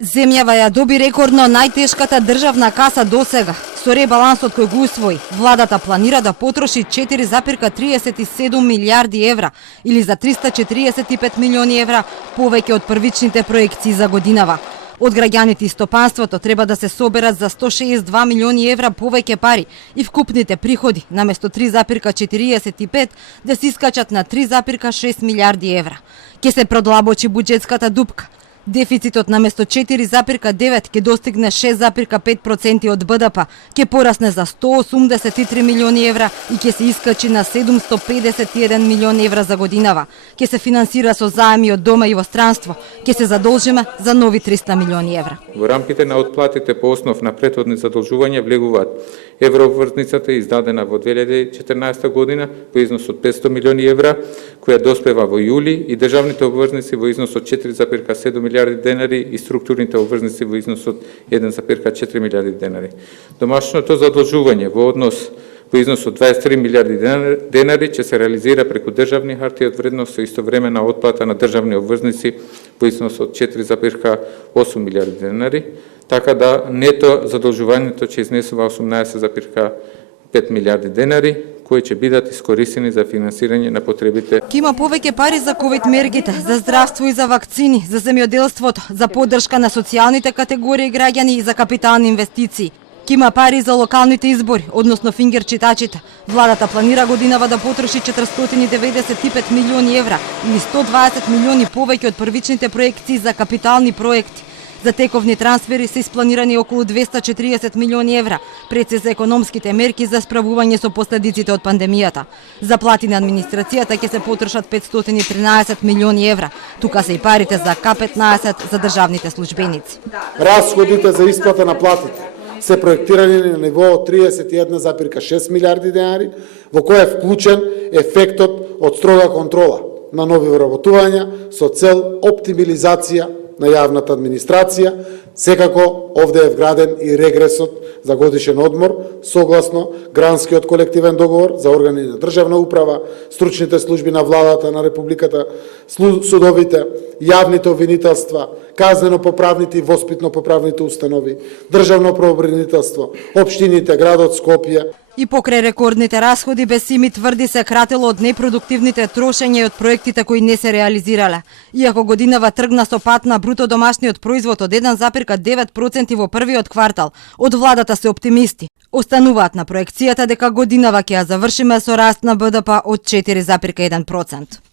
Земјава ја доби рекордно најтешката државна каса досега. Со ребалансот кој го усвои, владата планира да потроши 4,37 милијарди евра или за 345 милиони евра повеќе од првичните проекции за годинава. Од граѓаните и стопанството треба да се соберат за 162 милиони евра повеќе пари и вкупните приходи наместо 3,45 да се искачат на 3,6 милијарди евра. Ке се продлабочи буџетската дупка. Дефицитот наместо 4,9 ќе достигне 6,5% од БДП, ќе порасне за 183 милиони евра и ќе се искачи на 751 милиони евра за годинава. Ќе се финансира со заеми од дома и во странство, ќе се задолжиме за нови 300 милиони евра. Во рамките на отплатите по основ на претходни задолжувања влегуваат еврообврзницата издадена во 2014 година во износ од 500 милиони евра, која доспева во јули, и државните обврзници во износ од 4,7 милијарди денари и структурните обврзници во износ од 1,4 милијарди денари. Домашното задолжување во износ од 23 милијарди денари ќе се реализира преку државни хартии од вредност со истовремена отплата на државни обврзници во износ од 4,8 милијарди денари, така да нето задолжувањето ќе изнесува 18,5 милијарди денари, кои ќе бидат искористени за финансирање на потребите. Ке има повеќе пари за ковид мерките, за здравство и за вакцини, за земјоделството, за поддршка на социјалните категории граѓани и за капитални инвестиции. Ке има пари за локалните избори, односно фингер читачите. Владата планира годинава да потроши 495 милиони евра или 120 милиони повеќе од првичните проекции за капитални проекти. За тековни трансфери се испланирани околу 240 милиони евра, пред се за економските мерки за справување со последиците од пандемијата. За плати на администрацијата ќе се потрошат 513 милиони евра. Тука се и парите за К15 за државните службеници. Расходите за исплата на платите се проектирани на ниво од 31,6 милијарди денари, во кој е вклучен ефектот од строга контрола на нови вработувања со цел оптимализација на јавната администрација. Секако овде е вграден и регресот за годишен одмор, согласно гранскиот колективен договор за органи на државна управа, стручните служби на владата на Републиката, судовите, јавните обвинителства, казнено-поправните и воспитно-поправните установи, државно правобранителство, општините, градот Скопје. И покрај рекордните расходи, Бесими тврди се кратело од непродуктивните трошења и од проектите кои не се реализирале. Иако годинава тргна со пат на бруто домашниот производ од 1,9% во првиот квартал, од владата се оптимисти. Остануваат на проекцијата дека годинава ќе ја завршиме со раст на БДП од 4,1%.